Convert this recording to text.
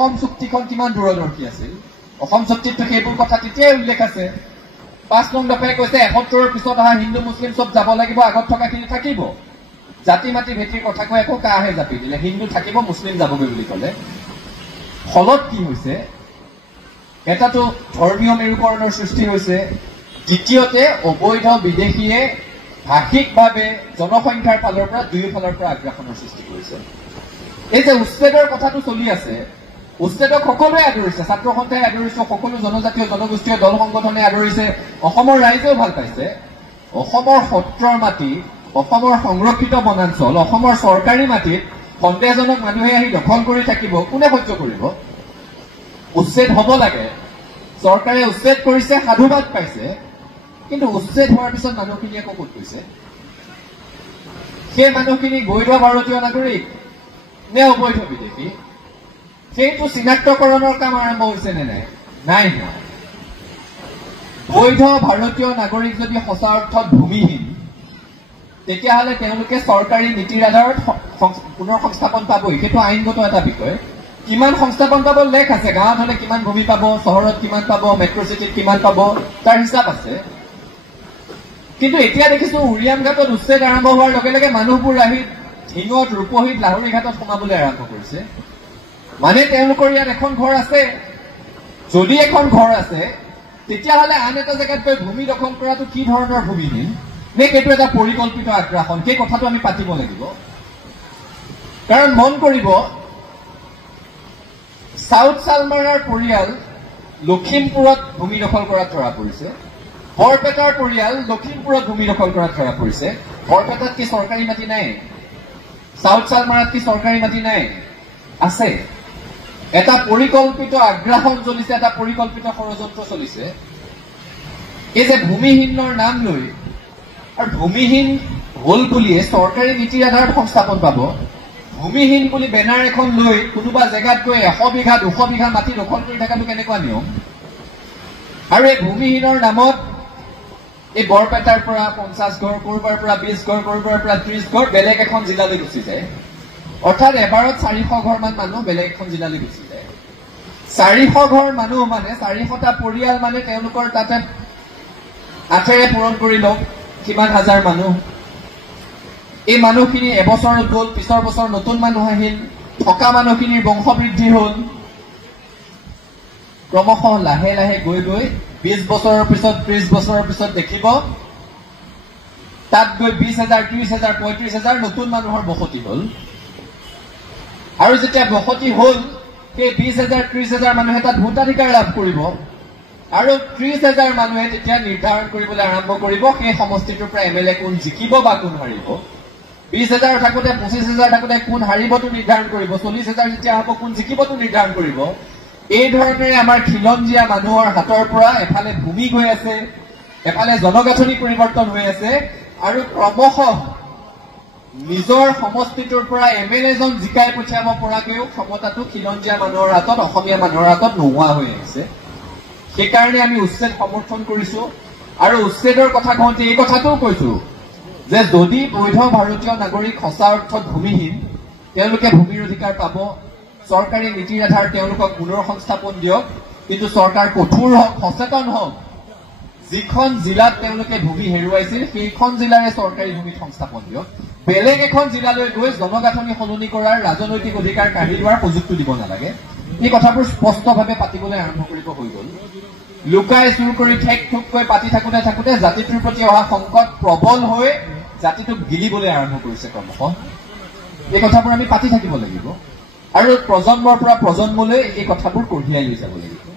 অসম চুক্তিখন কিমান দূৰদৰ্শী আছিল অসম চুক্তিত সেইবোৰ কথা তেতিয়াই উল্লেখ আছে 5 নং দফাই কৈছে 71ৰ পিছত অহা হিন্দু মুছলিম সব যাব লাগিব আগত থকাখিনি থাকিব জাতি মাটি ভেটিৰ কথা কৈ একো কাহে জাপি দিলে হিন্দু থাকিব মুছলিম যাবগৈ বুলি ক'লে ফলত কি হৈছে এটাটো ধৰ্মীয় মেৰুকৰণৰ সৃষ্টি হৈছে দ্বিতীয়তে অবৈধ বিদেশীয়ে ভাষিকভাৱে জনসংখ্যাৰ ফালৰ পৰা দুয়োফালৰ পৰা আগ্ৰাসনৰ সৃষ্টি কৰিছে এই যে উচ্ছেদৰ কথাটো চলি আছে উচ্ছেদক সকলোৱে আদৰিছে ছাত্ৰ সন্থাই আদৰিছে সকলো জনজাতীয় জনগোষ্ঠীয় দল সংগঠনে আদৰিছে অসমৰ ৰাইজেও ভাল পাইছে অসমৰ সত্ৰৰ মাটি অসমৰ সংৰক্ষিত বনাঞ্চল অসমৰ চৰকাৰী মাটিত সন্দেহজনক মানুহে আহি দখল কৰি থাকিব কোনে সহ্য কৰিব উচ্ছেদ হ'ব লাগে চৰকাৰে উচ্ছেদ কৰিছে সাধুবাদ পাইছে কিন্তু উচ্ছেদ হোৱাৰ পিছত মানুহখিনি আকৌ ক'ত গৈছে সেই মানুহখিনি বৈধ ভাৰতীয় নাগৰিক নে অবৈধ বিদেশী সেইটো চিনাক্তকৰণৰ কাম আৰম্ভ হৈছে নে নাই হোৱা বৈধ ভাৰতীয় নাগৰিক যদি সঁচা অৰ্থত ভূমিহীন তেতিয়াহ'লে তেওঁলোকে চৰকাৰী নীতিৰ আধাৰত পুনৰ সংস্থাপন পাবই সেইটো আইনগত এটা বিষয় কিমান সংস্থাপন পাব লেখ আছে গাঁৱত হ'লে কিমান ভূমি পাব চহৰত কিমান পাব মেট্ৰ' চিটিত কিমান পাব তাৰ হিচাপ আছে কিন্তু এতিয়া দেখিছো উৰিয়াম ঘাটত উচ্ছেদ আৰম্ভ হোৱাৰ লগে লগে মানুহবোৰ আহি ঢিঙত ৰূপহীত লাহৰী ঘাটত সোমাবলৈ আৰম্ভ কৰিছে মানে তেওঁলোকৰ ইয়াত এখন ঘৰ আছে যদি এখন ঘৰ আছে তেতিয়াহ'লে আন এটা জেগাত গৈ ভূমি দখল কৰাটো কি ধৰণৰ ভূমিহীন নে সেইটো এটা পৰিকল্পিত আগ্ৰাসন সেই কথাটো আমি পাতিব লাগিব কাৰণ মন কৰিব সাউথ চালমাৰাৰ পৰিয়াল লখিমপুৰত ভূমি দখল কৰাত ধৰা পৰিছে বৰপেটাৰ পৰিয়াল লখিমপুৰত ভূমি দখল কৰাত ধৰা পৰিছে বৰপেটাত কি চৰকাৰী মাটি নাই সাউথ চালমাৰাত কি চৰকাৰী মাটি নাই আছে এটা পৰিকল্পিত আগ্ৰাসন চলিছে এটা পৰিকল্পিত ষড়যন্ত্ৰ চলিছে এই যে ভূমিহীনৰ নাম লৈ আৰু ভূমিহীন হল বুলিয়ে চৰকাৰী নীতিৰ আধাৰত সংস্থাপন পাব ভূমিহীন বুলি বেনাৰ এখন লৈ কোনোবা জেগাত গৈ 100 বিঘা 200 বিঘা মাটি দখল কৰি থকাটো কেনেকুৱা নিয়ম আৰু এই ভূমিহীনৰ নামত এই বৰপেটাৰ পৰা 50 ঘৰ কৰবাৰ পৰা 20 ঘৰ কৰবাৰ পৰা 30 ঘৰ বেলেগ এখন জিলালৈ গুচি যায় অৰ্থাৎ এবাৰত 400 ঘৰ মান মানুহ বেলেগ এখন জিলালৈ গুচি যায় 400 ঘৰ মানুহ মানে 400টা পৰিয়াল মানে তেওঁলোকৰ তাতে আঠেৰে পূৰণ কৰি লওক কিমান হাজাৰ মানুহ এই মানুহখিনি এবছৰত গ'ল পিছৰ বছৰ নতুন মানুহ আহিল থকা মানুহখিনিৰ বংশ বৃদ্ধি হ'ল ক্ৰমশঃ লাহে লাহে গৈ গৈ 20 বছৰৰ পিছত 30 বছৰৰ পিছত দেখিব তাত গৈ 20,000 30,000 35,000 নতুন মানুহৰ বসতি হ'ল আৰু যেতিয়া বসতি হ'ল সেই 20,000 30,000 মানুহে তাত ভোটাধিকাৰ লাভ কৰিব আৰু 30,000 মানুহে তেতিয়া নিৰ্ধাৰণ কৰিবলৈ আৰম্ভ কৰিব সেই সমষ্টিটোৰ পৰা এমএলএ কোন জিকিব বা কোন হাৰিব 20,000 থাকোতে 25,000 থাকোতে কোন হাৰিবটো নিৰ্ধাৰণ কৰিব 40,000 যেতিয়া হ'ব কোন জিকিবটো নিৰ্ধাৰণ কৰিব এই ধৰণে আমাৰ খিলঞ্জীয়া মানুহৰ হাতৰ পৰা এফালে ভূমি গৈ আছে এফালে জনগাঁথনি পৰিৱৰ্তন হৈ আছে আৰু ক্ৰমশঃ নিজৰ সমষ্টিটোৰ পৰা এমএলএজন জিকাই পঠিয়াব পৰাকৈও ক্ষমতাটো খিলঞ্জীয়া মানুহৰ হাতত অসমীয়া মানুহৰ হাতত নোহোৱা হৈ আহিছে সেইকাৰণে আমি উচ্ছেদ সমৰ্থন কৰিছো আৰু উচ্ছেদৰ কথা কওঁতে এই কথাটোও কৈছো যে যদি বৈধ ভাৰতীয় নাগৰিক সঁচা অৰ্থত ভূমিহীন তেওঁলোকে ভূমিৰ অধিকাৰ পাব চৰকাৰী নীতিৰ আধাৰত তেওঁলোকক পুনৰ সংস্থাপন দিয়ক কিন্তু চৰকাৰ কঠোৰ হওক সচেতন হওক যিখন জিলাত তেওঁলোকে ভূমি হেৰুৱাইছিল সেইখন জিলাৰে চৰকাৰী ভূমিত সংস্থাপন দিয়ক বেলেগ এখন জিলালৈ গৈ জনগাঁথনি সলনি কৰাৰ ৰাজনৈতিক অধিকাৰ কাঢ়ি লোৱাৰ সুযোগটো দিব নালাগে এই কথাবোৰ স্পষ্টভাৱে পাতিবলৈ আৰম্ভ কৰিব হৈ গ'ল লুকাই চুৰ কৰি ঠেক ঠুককৈ পাতি থাকোতে থাকোতে জাতিটোৰ প্ৰতি অহা সংকট প্ৰবল হৈ জাতিটোক গিলিবলৈ আৰম্ভ কৰিছে ক্ৰমশঃ এই কথাবোৰ আমি পাতি থাকিব লাগিব আৰু প্ৰজন্মৰ পৰা প্ৰজন্মলৈ এই কথাবোৰ কঢ়িয়াই লৈ যাব লাগিব